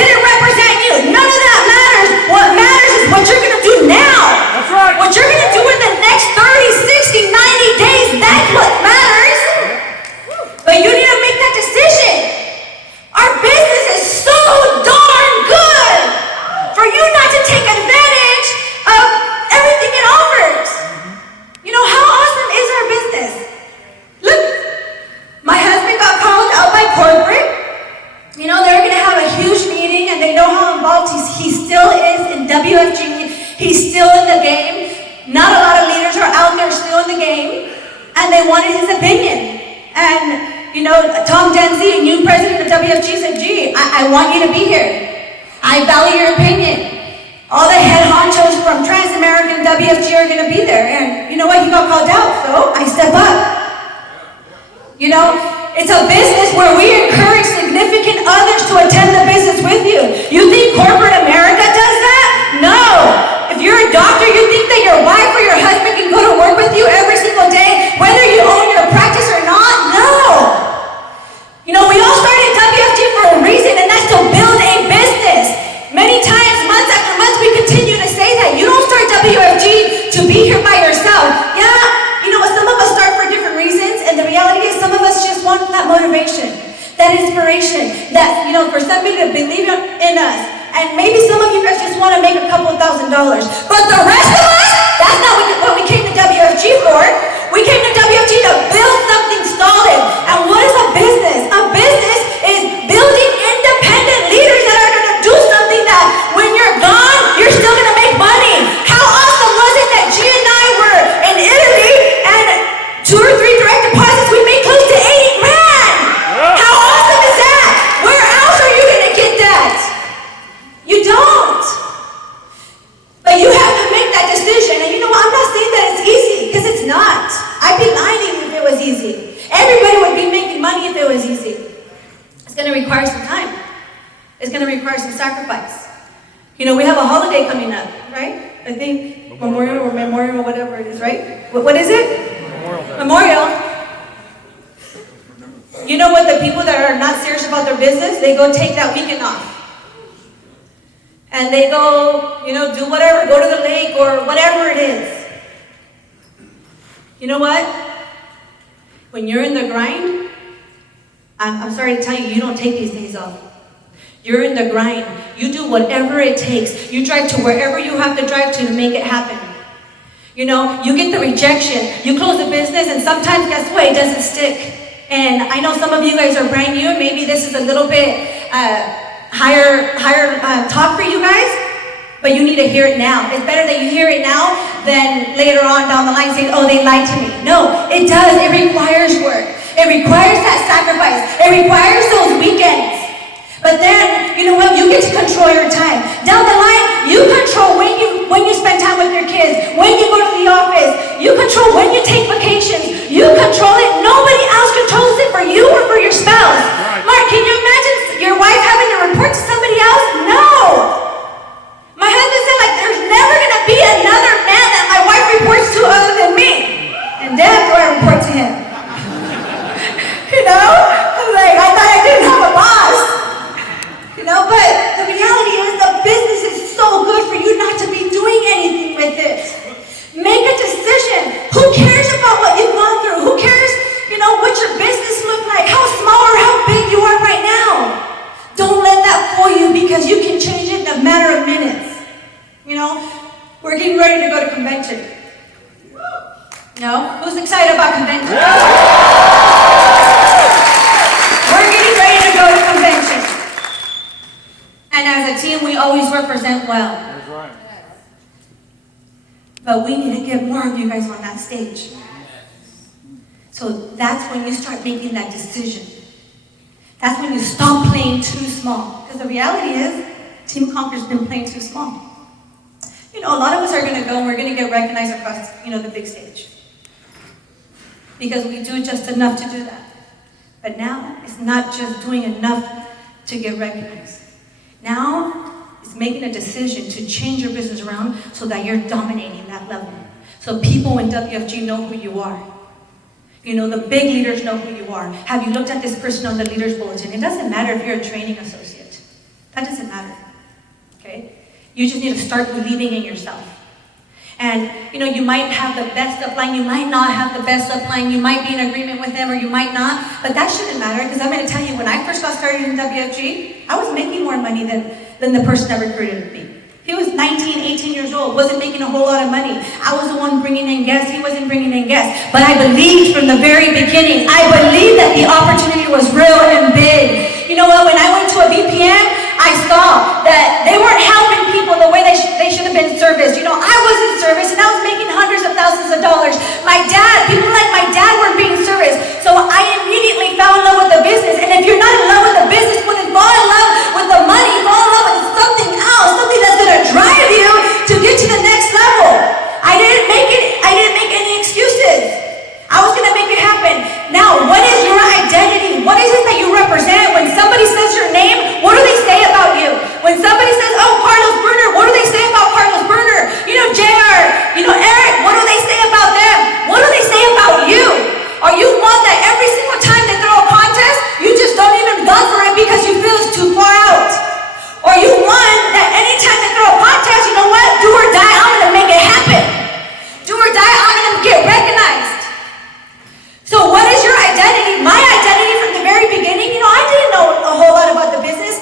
didn't represent you. None of that matters. What matters is what you're going to do now. That's right. What you're going to do in the next 30, 60, 90 days, that's what matters. But you need to make that decision. Our business is so darn good for you not to take advantage of everything it offers. You know, how awesome is our business? Look, my husband got called out by corporate. You know, they're going to have a huge meeting and they know how involved he still is in WFG. He's still in the game. Not a lot of leaders are out there still in the game. And they wanted his opinion. And, you know, Tom Dempsey, new president of WFG, said, gee, I want you to be here. I value your opinion. All the head honchos from Trans-American WFG are going to be there. And you know what? He got called out, so I step up. You know, it's a business where we encourage significant others to attend the business with you. You think corporate America does that? No. If you're a doctor, you think that your wife or your husband can go to work with you every single day, whether you own your practice or not? No. You know, we all started WFG for a reason, and that's to build a business. Many times, months after months, we continue to say that. You don't start WFG to be here by yourself. Yeah, you know what, some of us start for different reasons, and the reality is some of us just want that motivation, that inspiration, that, you know, for somebody to believe in us. And maybe some of you guys just want to make a couple $1,000. But the rest of us, that's not what we came to WFG for. We came to WFG to build something solid. And what is a business? A business is building independent leaders that are going to do something that when you're gone, you're still going to make money. How awesome was it that G and I were in Italy and 2 or 3 direct deposits, we made close to 80 grand. How awesome is that? Where else are you going to get that? You don't. But you have to make that decision. And you know what? I'm not saying that it's easy, because it's not. I'd be lying if it was easy. Everybody would be making money if it was easy. It's going to require some time. It's going to require some sacrifice. You know, we have a holiday coming up, right? I think Memorial or whatever it is, right? What is it? Memorial. You know what? The people that are not serious about their business, they go take that weekend off. And they go, you know, do whatever, go to the lake or whatever it is. You know what? When you're in the grind, I'm sorry to tell you, you don't take these days off. You're in the grind. You do whatever it takes. You drive to wherever you have to drive to make it happen. You know, you get the rejection. You close a business and sometimes, guess what? It doesn't stick. And I know some of you guys are brand new. Maybe this is a little bit higher talk for you guys, but you need to hear it now. It's better that you hear it now than later on down the line saying, oh, they lied to me. No, it does. It requires work. It requires that sacrifice. It requires those weekends. But then, you know what? You get to control your time. Down the line, you control when you spend time with your kids, when you go to the office. You control when you take vacations. You control it. Nobody else controls it for you or for your spouse. Mark, can you imagine your wife having to report to somebody else? No. My husband said, like, there's never going to be another man that my wife reports to other than me. And damn, do I report to him. You know? I thought I didn't have a boss. You know, but the reality is the business is so good for you not to be doing anything with it. Make a decision. Who cares about what you've gone through? Who cares, you know, what your business looks like, how small or how big you are right now? Don't let that fool you, because you can change it in a matter of minutes. You know, we're getting ready to go to convention. No? Who's excited about convention? We're getting ready to go to convention. And as a team, we always represent well. That's right. But we need to get more of you guys on that stage. So that's when you start making that decision. That's when you stop playing too small. Because the reality is, Team Conquer's been playing too small. You know, a lot of us are going to go and we're going to get recognized across, you know, the big stage. Because we do just enough to do that. But now, it's not just doing enough to get recognized. Now, it's making a decision to change your business around so that you're dominating that level. So people in WFG know who you are. You know, the big leaders know who you are. Have you looked at this person on the leaders bulletin? It doesn't matter if you're a training associate. That doesn't matter, okay? You just need to start believing in yourself. And, you might have the best upline, you might not have the best upline, you might be in agreement with them or you might not, but that shouldn't matter, because I'm going to tell you, when I first got started in WFG, I was making more money than the person that recruited me. He was 19, 18 years old, wasn't making a whole lot of money. I was the one bringing in guests, he wasn't bringing in guests. But I believed from the very beginning. I believed that the opportunity was real and big. You know what, when I went to a BPM, I saw that they weren't helping people the way they should have been serviced. I was in service and I was making hundreds of thousands of dollars. People like my dad weren't being serviced. So I immediately fell in love with the business. And if you're not in love with the business, well, then fall in love with the money, fall in love with something else, something that's going to drive you to get to the next level. I didn't make any excuses. I was going to make it happen. Now, what is your identity? What is it that you represent? When somebody says your name, what do they say about you? When somebody says, oh, Carlos Berner, what do they say about Carlos Berner? JR, Eric, what do they say about them? What do they say about you? Are you one that every single time they throw a contest, you just don't even go for it because you feel it's too far out? Or you one that anytime they throw a contest, you know what? Do or die, I'm going to make it happen. Do or die, I'm going to get recognized. So what is your identity? My identity from the very beginning, I didn't know a whole lot about the business.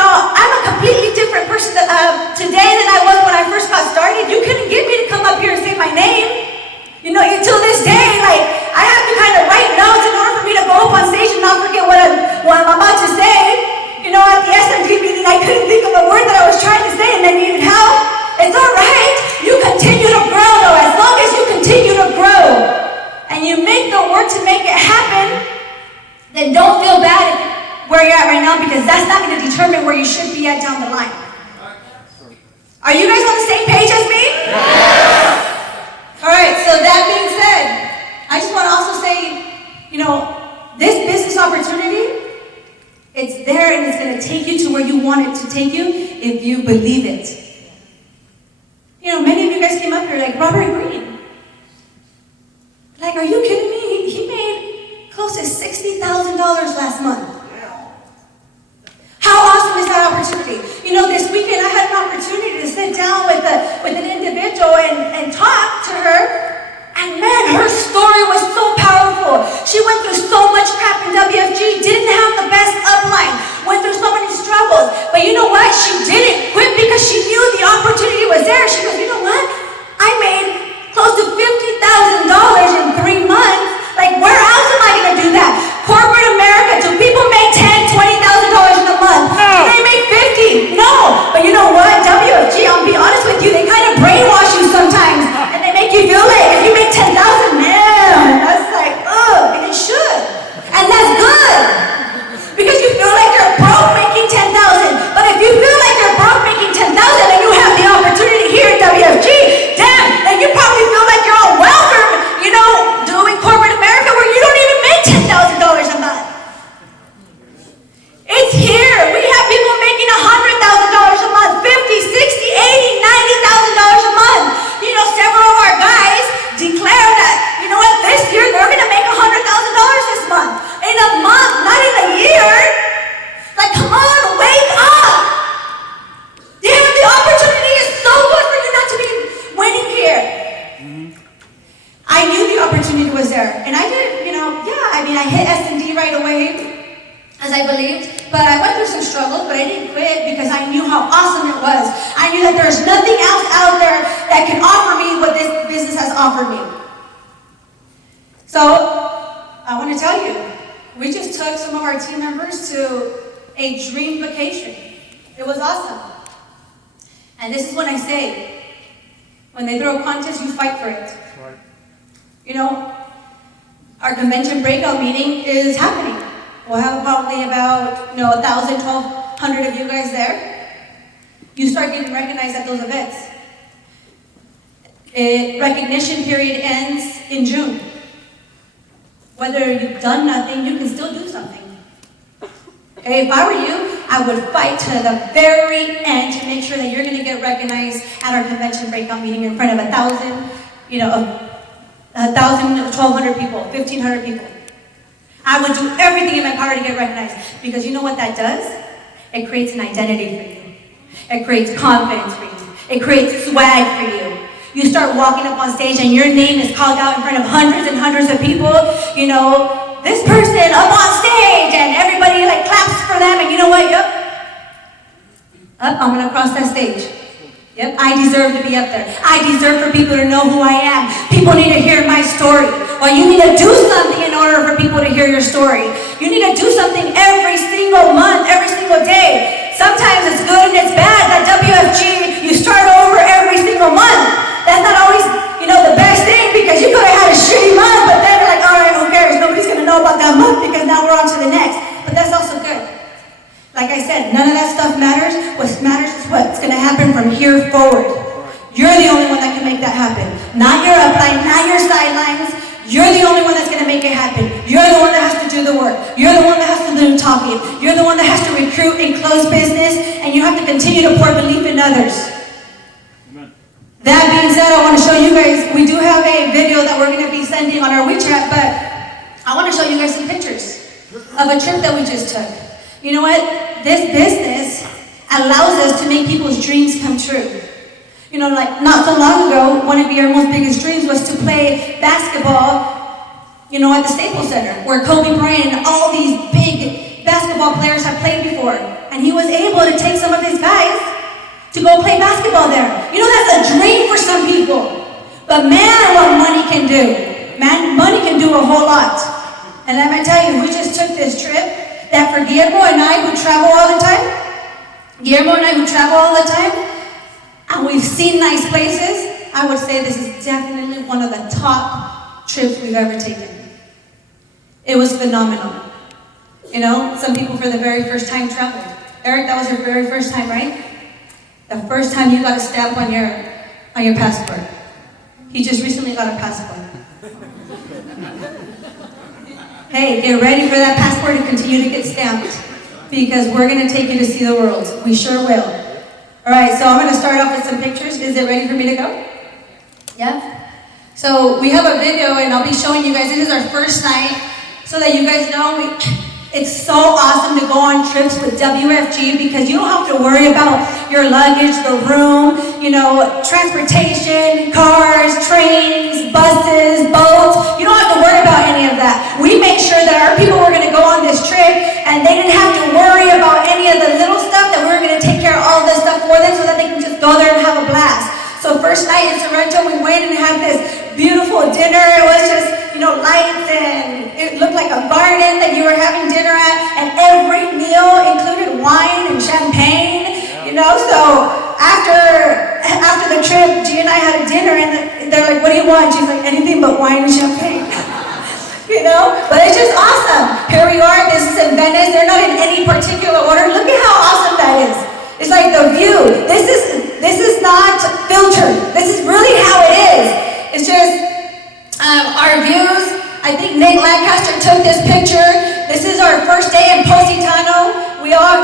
I'm a completely different person today than I was when I first got started. You couldn't get me to come up here and say my name. Until this day, I have to kind of write notes in order for me to go up on stage and not forget what I'm about to say. At the SMG meeting, I couldn't think of a word that I was trying to say and I needed help. It's all right. You continue to grow, though. As long as you continue to grow and you make the work to make it happen, then don't feel bad where you're at right now, because that's not going to determine where you should be at down the line. Are you guys on the same page as me? Yes. All right, so that being said, I just want to also say, this business opportunity, it's there and it's going to take you to where you want it to take you if you believe it. Many of you guys came up here like Robert Greene. Are you kidding me? He made close to $60,000 last month. How awesome is that opportunity? This weekend I had an opportunity to sit down with an individual and talk to her. And man, her story was so powerful. She went through so much crap in WFG, didn't have the best upline, went through so many struggles. But you know what? She didn't quit because she knew the opportunity was there. She goes, you know what? I made close to $50,000 in 3 months. Where else am I going to do that? Corporate America, do people make $10,000, $20,000 in a month? No. Do they make 50? No. But you know what? WFG, I'll be honest with you, they kind of brainwash you sometimes. And they make you feel like if you make 10,000, man, that's and it should. And that's good. Because you feel like you're broke making 10,000. But if you feel like you're broke making 10,000 and you have the opportunity here at WFG, damn, then you probably feel like you're on welfare, doing corporate America where you don't even make $10,000 a month. It's here. We have people making $100,000 a month, $50,000, $60,000, $80,000, $90,000 a month. Several of our guys declare that, this year they're going to make $100,000 this month. In a month, not in a year. Come on, wake up. Damn, the opportunity is so good for you not to be winning here. I knew the opportunity was there. And I did, I hit S&D right away, as I believed. But I went through some struggles, but I didn't quit because I knew how awesome it was. I knew that there's nothing else out there that can offer me what this business has offered me. So, I want to tell you, we just took some of our team members to a dream vacation. It was awesome. And this is what I say. When they throw a contest, you fight for it. Right. Our convention breakout meeting is happening. We'll have probably about 1,000, 1,200 of you guys there. You start getting recognized at those events. Recognition period ends in June. Whether you've done nothing, you can still do something. Okay, if I were you, I would fight to the very end to make sure that you're going to get recognized at our convention breakout meeting in front of 1,000, 1,200 people, 1,500 people. I would do everything in my power to get recognized, because you know what that does? It creates an identity for you. It creates confidence for you. It creates swag for you. You start walking up on stage and your name is called out in front of hundreds and hundreds of people. You know, this person up on stage, and everybody like claps for them, and you know what? Yep. I'm gonna cross that stage. Yep, I deserve to be up there. I deserve for people to know who I am. People need to hear my story. Well, you need to do something in order for people to hear your story. You need to do something every single month, every single day. Sometimes it's good and it's bad. That WFG, you start over every single month. That's not always, the best thing, because you could have had a shitty month, but then you're like, all right, who cares? Nobody's going to know about that month because now we're on to the next. But that's also good. Like I said, none of that stuff matters. What matters is what's going to happen from here forward. You're the only one that can make that happen. Not your upline, not your sidelines. You're the only one that's going to make it happen. You're the one that has to do the work. You're the one that has to do talking. You're the one that has to recruit and close business, and you have to continue to pour belief in others. That being said, I want to show you guys, we do have a video that we're going to be sending on our WeChat, but I want to show you guys some pictures of a trip that we just took. You know what? This business allows us to make people's dreams come true. Like not so long ago, one of Guillermo's biggest dreams was to play basketball, at the Staples Center, where Kobe Bryant and all these big basketball players have played before. And he was able to take some of his guys to go play basketball there. That's a dream for some people. But man, what money can do. Man, money can do a whole lot. And let me tell you, we just took this trip that for Guillermo and I who travel all the time, and we've seen nice places, I would say this is definitely one of the top trips we've ever taken. It was phenomenal. Some people for the very first time traveled. Eric, that was your very first time, right? The first time you got a stamp on your passport. He just recently got a passport. Hey, get ready for that passport to continue to get stamped, because we're going to take you to see the world. We sure will. All right, so I'm going to start off with some pictures. Is it ready for me to go? Yeah? So we have a video, and I'll be showing you guys. This is our first night, so that you guys know it's so awesome to go on trips with WFG, because you don't have to worry about your luggage, the room, transportation, cars, trains, buses, boats. You don't have to worry about any of that. We made sure that our people were going to go on this trip, and they didn't have to worry about any of the little stuff, that we were going to take care of all this stuff for them so that they can just go there and have a blast. So first night in Sorrento, we went and had this beautiful dinner. It was just, lights, and it looked like a garden that you were having dinner at, and every meal included wine and champagne, So after the trip, G and I had a dinner, and they're like, what do you want? She's like, anything but wine and champagne. But it's just awesome. Here we are, this is in Venice. They're not in any particular order. Look at how awesome that is. It's like the view. This is not filtered. This is really how it is. It's just our views. I think Nick Lancaster took this picture. This is our first day in Positano. We all,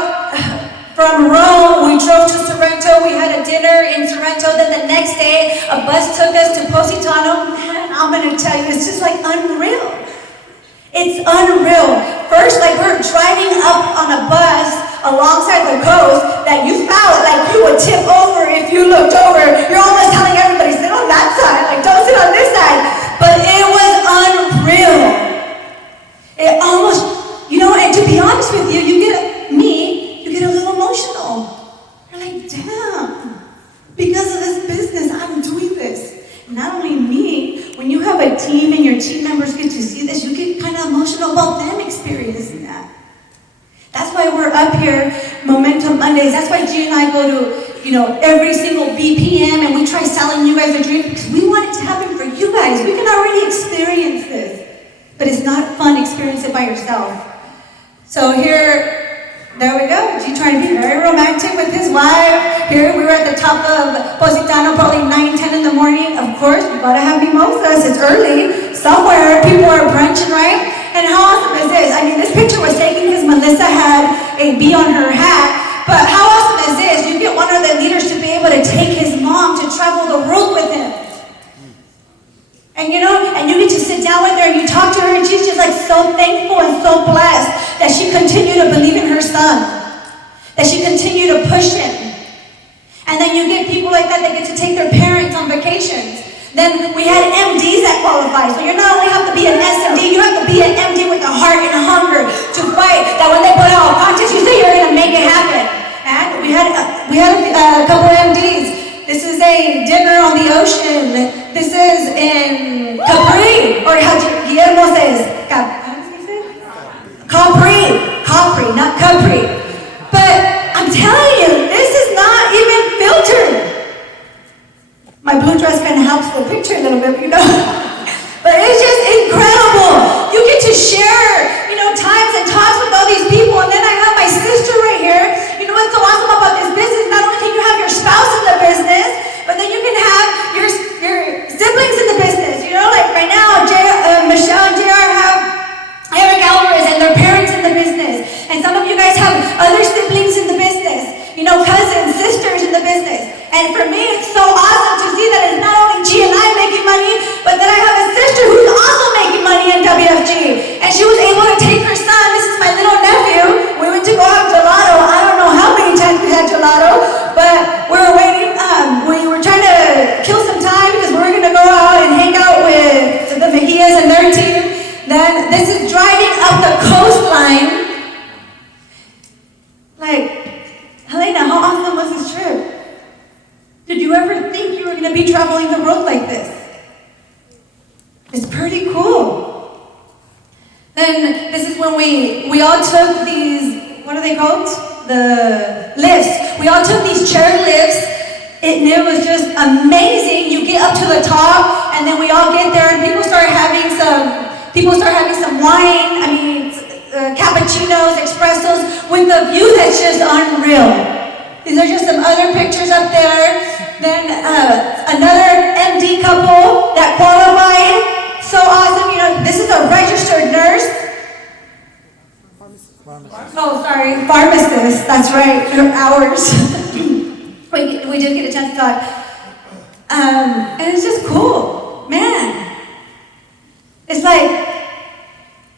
from Rome, we drove to Sorrento. We had a dinner in Sorrento. Then the next day, a bus took us to Positano. Man, I'm going to tell you, it's just like unreal. It's unreal. First, like we're driving up on a bus alongside the coast that you felt like you would tip over if you looked over. You're almost telling everybody, sit on that side, like don't sit on this side. But it was unreal. It almost, and to be honest with you, you get a little emotional. You're like, damn, because of this business, I'm doing this. Not only me, when you have a team and your team members get to see this, you get kind of emotional about them experiencing that. That's why we're up here, Momentum Mondays. That's why G and I go to, every single BPM, and we try selling you guys a dream, because we want it to happen for you guys. We can already experience this, but it's not fun experiencing it by yourself. So there we go. G trying to be very romantic with his wife. Here we were at the top of Positano, probably 9, 10 in the morning. Of course, we gotta have mimosas. It's early. Somewhere people are brunching, right? And how awesome is this? I mean, this picture was taken because Melissa had a bee on her hat. But how awesome is this? You get one of the leaders to be able to take his mom to travel the world with him. And and you get to sit down with her and you talk to her, and she's just like so thankful and so blessed that she continued to believe in her son. That then you get people like that that get to take their parents on vacations. Then we had MDs that qualify. So you not only have to be an SMD, you have to be an MD with a heart and a hunger to fight. That when they put out a contest, you say you're gonna make it happen. And we had a couple of MDs. This is a dinner on the ocean. This is in Capri, or how Guillermo says, how does he say? Capri, not Capri. But I'm telling you, this is not even filtered. My blue dress kind of helps the picture a little bit, you know. But it's just incredible. You get to share, times and talks with all these people. And then I have my sister right here. You know what's so awesome about this business? Not only can you have your spouse in the business, but then you can have your siblings in the business. Like right now, Michelle and JR have Eric Alvarez and their parents in the business. And some of you guys have other siblings in the business. Cousins, sisters in the business. And for me, it's so awesome to see that it's not only G and I making money, but that I have a sister who's also making money in WFG. And she was able to take her son, this is my little nephew, we went to go have gelato. I don't know how many times we had gelato, but we were waiting, we were trying to kill some time because we were going to go out and hang out with the Mejias and their team. Then this is driving up the coastline. Like, Helena, how awesome was this trip? Did you ever think you were going to be traveling the road like this? It's pretty cool. Then this is when we all took these, what are they called? The lifts. We all took these chair lifts, and it was just amazing. You get up to the top, and then we all get there, and people start having some wine. Cappuccinos, espressos, with the view that's just unreal. These are just some other pictures up there. Then another MD couple that qualified. So awesome. This is a registered nurse. Pharmacist. Oh, sorry, pharmacist. That's right, hours. we did get a chance to talk. And it's just cool. Man. It's like,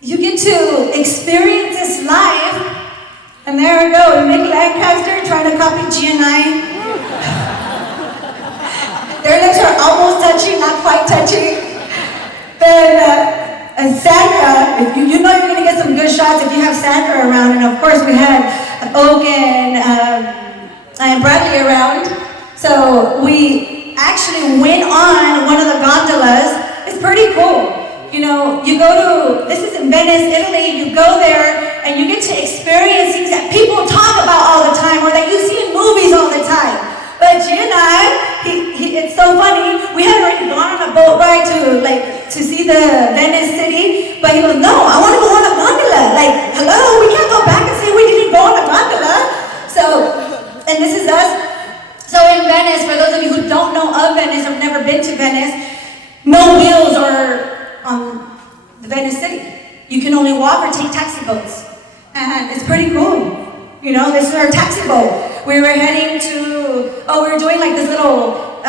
you get to experience this life, and there we go, Nick Lancaster trying to copy G&I. Their lips are almost touching, not quite touching. Then, and Sandra, if you know you're going to get some good shots if you have Sandra around, and of course we had Ogan and Bradley around. So we actually went on one of the gondolas. It's pretty cool. You go to, this is in Venice, Italy, you go there and you get to experience things that people talk about all the time or that you see in movies all the time. But G and I, it's so funny, we had already gone on a boat ride to see the Venice city, but he goes, no, I want to go on a gondola. Like, hello, we can't go back and say we didn't go on a gondola. So, and this is us. So in Venice, for those of you who don't know of Venice or have never been to Venice, no wheels are on the Venice city. You can only walk or take taxi boats. And it's pretty cool. This is our taxi boat. We were heading to, we were doing like this little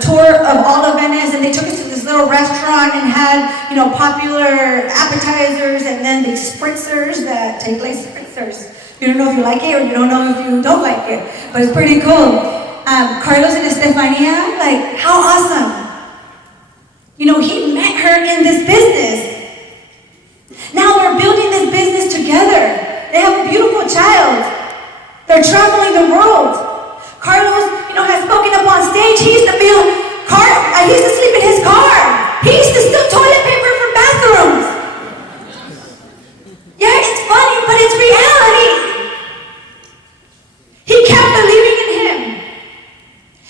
tour of all of Venice, and they took us to this little restaurant and had, popular appetizers and then these spritzers that take place spritzers. You don't know if you like it or you don't know if you don't like it, but it's pretty cool. Carlos and Estefania, like, how awesome. He met her in this business. Now we're building this business together. They have a beautiful child. They're traveling the world. Carlos, has spoken up on stage. He used to sleep in his car. He used to steal toilet paper from bathrooms. Yeah, it's funny, but it's reality. He kept believing in him.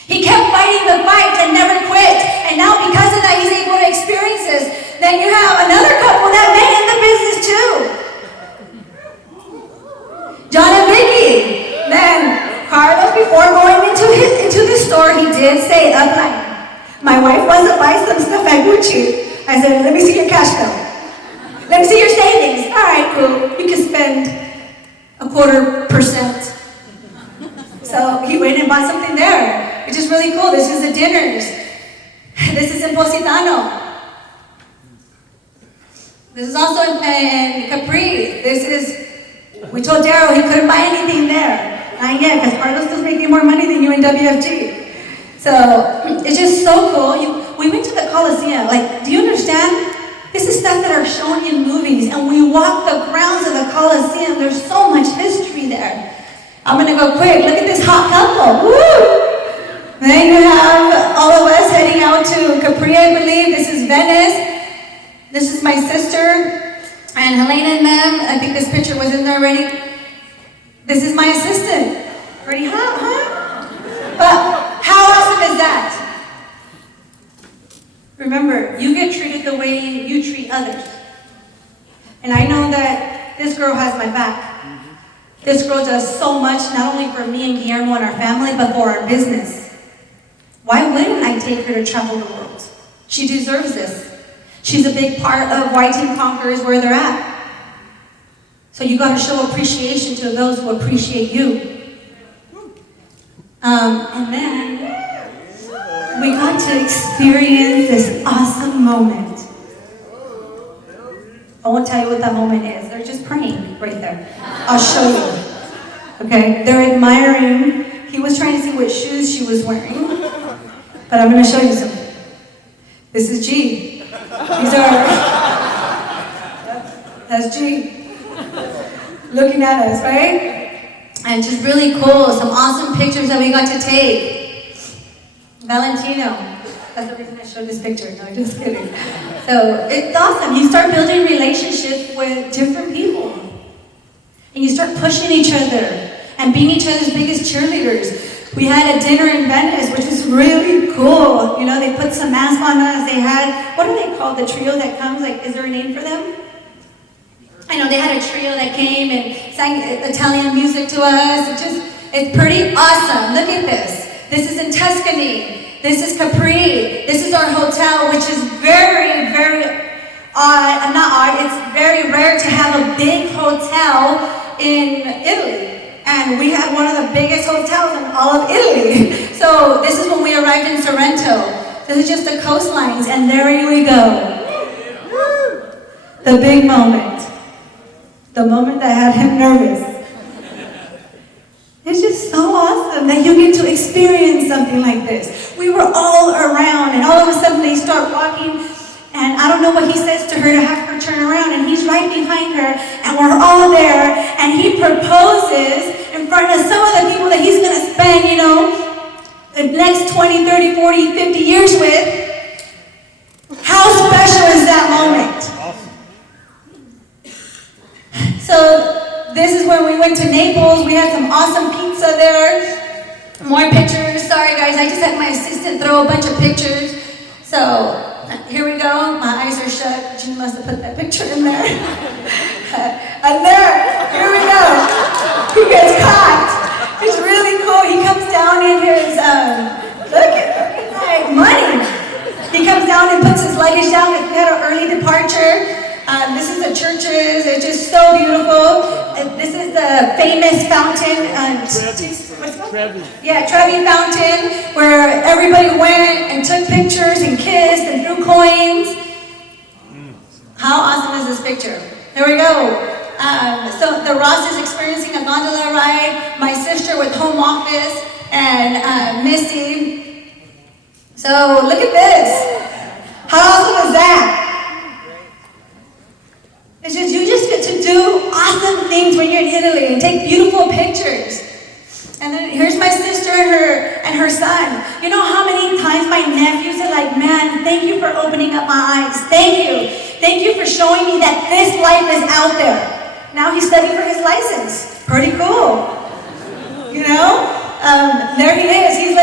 He kept fighting the fight and never quit. And now because of that, he's able to experience this. Then you have another couple that met in the business too. John and Vicky. Then Carlos, before going into the store, he did say upline, my wife wants to buy some stuff at Gucci. I said, let me see your cash bill. Let me see your savings. All right, cool. You can spend 0.25%. So he went and bought something there, which is really cool. This is the dinners. This is in Positano. This is also in Capri. We told Daryl he couldn't buy anything there. Not yet, because Carlos is making more money than you in WFG. So it's just so cool. We went to the Coliseum. Like, do you understand? This is stuff that are shown in movies, and we walk the grounds of the Coliseum. There's so much history there. I'm gonna go quick. Look at this hot couple. Woo! Then you have all of us heading out to Capri, I believe. This is Venice. This is my sister and Helena and them. I think this picture was in there already. This is my assistant. Pretty hot, huh? But how awesome is that? Remember, you get treated the way you treat others. And I know that this girl has my back. This girl does so much, not only for me and Guillermo and our family, but for our business. Why wouldn't I take her to travel the world? She deserves this. She's a big part of why Team Conquer is where they're at. So you gotta show appreciation to those who appreciate you. And then we got to experience this awesome moment. I won't tell you what that moment is. They're just praying right there. I'll show you. Okay? They're admiring. He was trying to see what shoes she was wearing. But I'm going to show you something. This is G. These are... That's G. Looking at us, right? And just really cool. Some awesome pictures that we got to take. Valentino. That's the reason I showed this picture. No, just kidding. So it's awesome. You start building relationships with different people. And you start pushing each other and being each other's biggest cheerleaders. We had a dinner in Venice, which was really cool. You know, they put some masks on us. They had, what are they called? The trio that comes? Like, is there a name for them? I know they had a trio that came and sang Italian music to us. It's pretty awesome. Look at this. This is in Tuscany. This is Capri. This is our hotel, which is very, very odd. Not odd. It's very rare to have a big hotel in Italy. And we had one of the biggest hotels in all of Italy. So this is when we arrived in Sorrento. This is just the coastlines, and there we go. The big moment. The moment that had him nervous. It's just so awesome that you get to experience something like this. We were all around, and all of a sudden they start walking, and I don't know what he says to her to have her turn around, and he's right behind her, and we're all there, and he proposes in front of some of the people that he's going to spend, you know, the next 20, 30, 40, 50 years with. How special is that moment? So this is when we went to Naples. We had some awesome pizza there. More pictures. Sorry guys, I just had my assistant throw a bunch of pictures. So here we go. My eyes are shut. Jean must have put that picture in there. And there, here we go. He gets caught. It's really cool. He comes down in his, look at like money. He comes down and puts his luggage down because we had an early departure. This is the churches. It's just so beautiful. This is the famous fountain. Trevi. Yeah, Trevi Fountain, where everybody went and took pictures and kissed and threw coins. How awesome is this picture? Here we go. So the Ross is experiencing a gondola ride. My sister with home office and Missy. So look at this. How awesome is that? It's just, you just get to do awesome things when you're in Italy and take beautiful pictures. And then here's my sister and her son. You know how many times my nephews are like, man, thank you for opening up my eyes. Thank you. Thank you for showing me that this life is out there. Now he's studying for his license. Pretty cool. You know? There he is. He's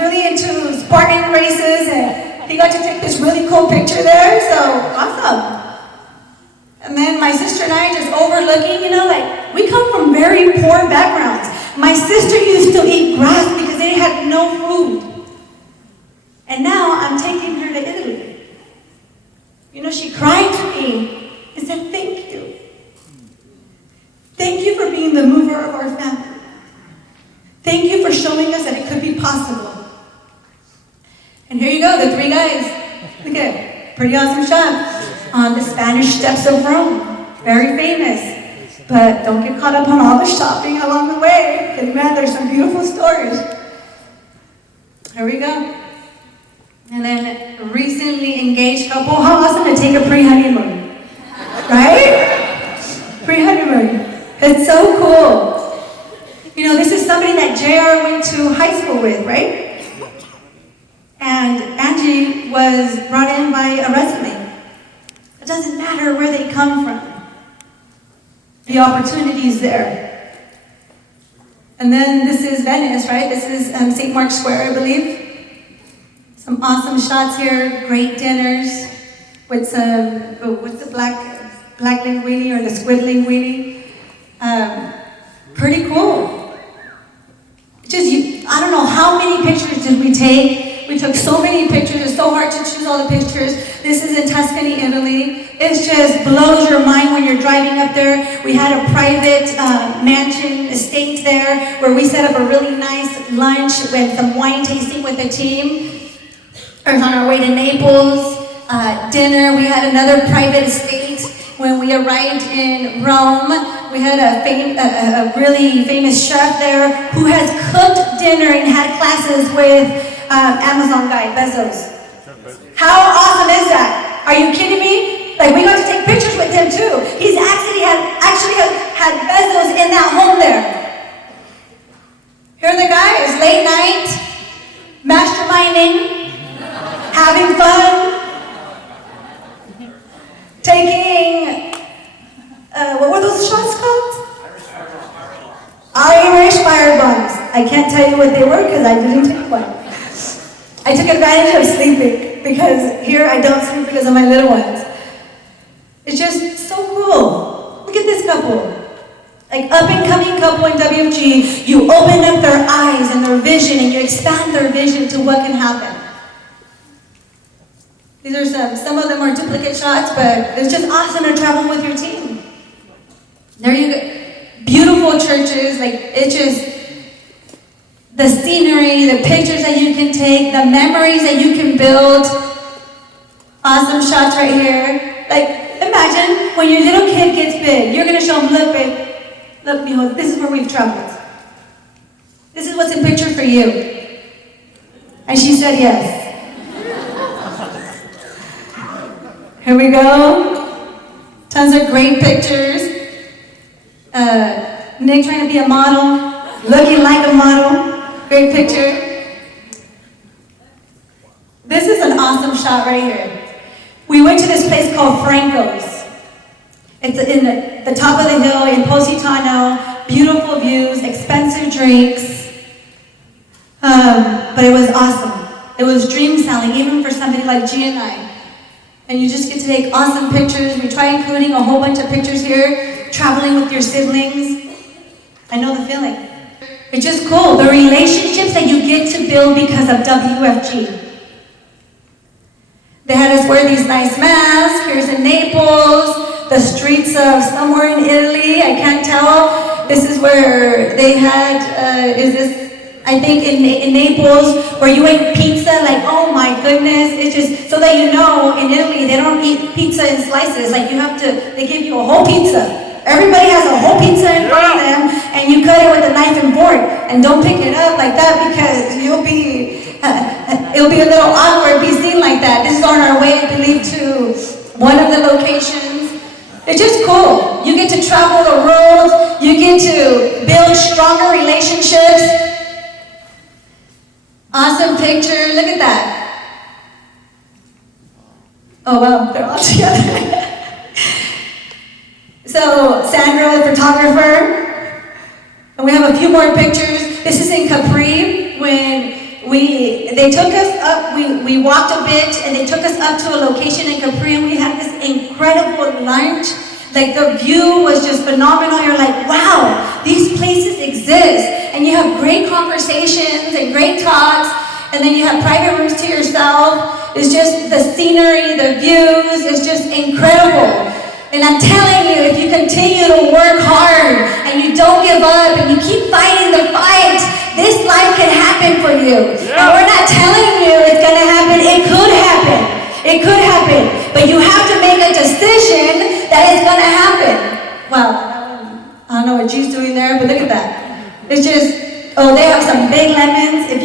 really into Spartan races, and he got to take this really cool picture there. So awesome. And then my sister and I just overlooking, you know, like, we come from very poor backgrounds. My sister used to eat grass because they had no food. And now I'm taking her to Italy. You know, she cried to me and said, thank you. Thank you for being the mover of our family. Thank you for showing us that it could be possible. And here you go, the three guys. Look at it. Pretty awesome shot. On the Spanish steps of Rome. Very famous. But don't get caught up on all the shopping along the way. Because man, there's some beautiful stories. Here we go. And then recently engaged couple. How awesome to take a pre-honeymoon, right? Pre-honeymoon. It's so cool. You know, this is somebody that JR went to high school with, right? And Angie was brought in by a resume. It doesn't matter where they come from. The opportunity is there. And then this is Venice, right? This is St. Mark's Square, I believe. Some awesome shots here, great dinners with some, what's the black linguine or the squid linguine? Pretty cool. I don't know how many pictures did we take. We took so many pictures. It's so hard to choose all the pictures. This is in Tuscany, Italy. It just blows your mind when you're driving up there. We had a private mansion estate there where we set up a really nice lunch with some wine tasting with the team. I was on our way to Naples, dinner. We had another private estate. When we arrived in Rome, we had a really famous chef there who has cooked dinner and had classes with Amazon guy, Bezos. How awesome is that? Are you kidding me? Like, we got to take pictures with him too. He's actually had Bezos in that home there. Here are the guys, late night, masterminding, having fun, taking, what were those shots called? Irish fire bombs. I can't tell you what they were because I didn't take one. I took advantage of sleeping because here I don't sleep because of my little ones. It's just so cool. Look at this couple. Like up and coming couple in WFG, you open up their eyes and their vision and you expand their vision to what can happen. These are some of them are duplicate shots, but it's just awesome to travel with your team. There you go. Beautiful churches, like it's just the scenery, the pictures that you can take, the memories that you can build. Awesome shots right here. Like imagine when your little kid gets big, you're gonna show them, look babe, look, Mijo, this is where we've traveled. This is what's in picture for you. And she said yes. Here we go. Tons of great pictures. Nick trying to be a model, looking like a model. Great picture. This is an awesome shot right here. We went to this place called Franco's. It's in the top of the hill in Positano. Beautiful views, expensive drinks. But it was awesome. It was dream selling, even for somebody like G and I. And you just get to take awesome pictures. We try including a whole bunch of pictures here, traveling with your siblings. I know the feeling. It's just cool, the relationships that you get to build because of WFG. They had us wear these nice masks. Here's in Naples, the streets of somewhere in Italy, I can't tell. This is where they had, I think in Naples, where you ate pizza, like, oh my goodness, it's just, so that you know, in Italy, they don't eat pizza in slices, like you have to, they give you a whole pizza. Everybody has a whole pizza in front of them, and you cut it with a knife and fork, and don't pick it up like that because it'll be a little awkward, be seen like that. This is on our way, I believe, to one of the locations. It's just cool. You get to travel the world, you get to build stronger relationships. Awesome picture, look at that. Oh wow, they're all together. So, Sandra, the photographer, and we have a few more pictures. This is in Capri, when they took us up, we walked a bit, and they took us up to a location in Capri, and we had this incredible lunch. Like, the view was just phenomenal. You're like, wow, these places exist. And you have great conversations and great talks, and then you have private rooms to yourself. It's just the scenery, the views, it's just incredible. And I'm telling you, if you continue to work hard and you don't give up and you keep fighting the fight, this life can happen for you. Yeah. And we're not telling you it's going to happen. It could happen. It could happen. But you have to make a decision that it's going to happen. Well, I don't know what G's doing there, but look at that. It's just Oh, they have some big lemons. If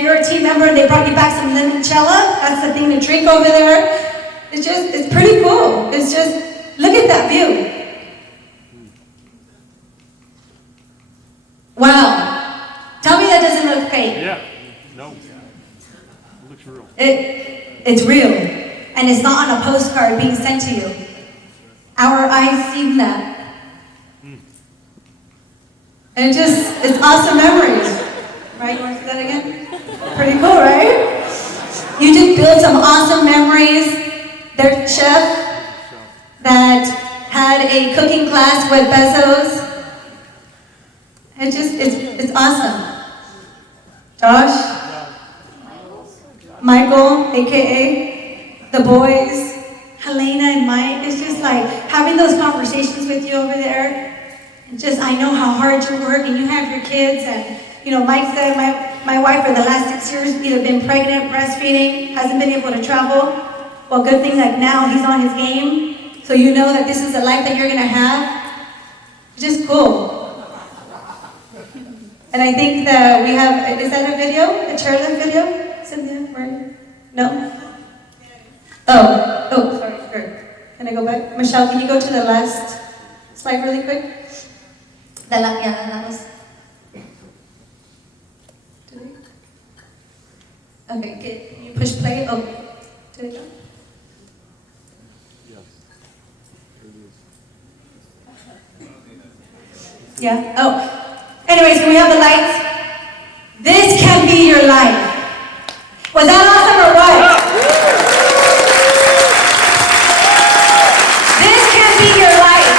you're a team member and they brought you back some limoncello, that's the thing to drink over there. It's pretty cool. It's just, look at that view. Wow. Tell me that doesn't look fake. Yeah. No. It looks real. It's real. And it's not on a postcard being sent to you. Our eyes seen that. And it's awesome memories. Right? You want to see that again? Pretty cool, right? You did build some awesome memories. There's a chef that had a cooking class with Bezos. It's awesome. Josh, Michael, aka the boys, Helena and Mike. It's just like having those conversations with you over there. I know how hard you work and you have your kids, and Mike said my wife for the last 6 years either been pregnant, breastfeeding, hasn't been able to travel. Well, good thing like now he's on his game, so you know that this is the life that you're gonna have. It's just cool. And I think that we have, is that a video? A chairlift video? Cynthia, where? No? Oh, sorry, sure. Can I go back? Michelle, can you go to the last slide really quick? That was. Okay, can you push play? Oh, did it go? Yes. Yeah, oh. Anyways, can we have the lights? This can be your life. Was that awesome or what? This can be your life.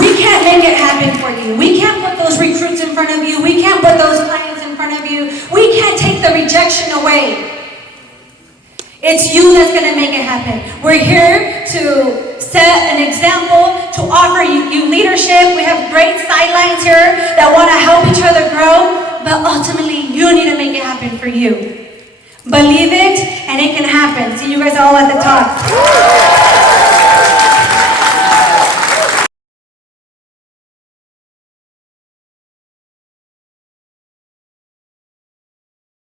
We can't make it happen for you. We can't put those recruits in front of you. We can't put those clients in front of you. We can't take the rejection away. It's you that's going to make it happen. We're here to set an example, to offer you leadership. We have great sidelines here that want to help each other grow, but ultimately you need to make it happen for you. Believe it, and it can happen. See you guys all at the top.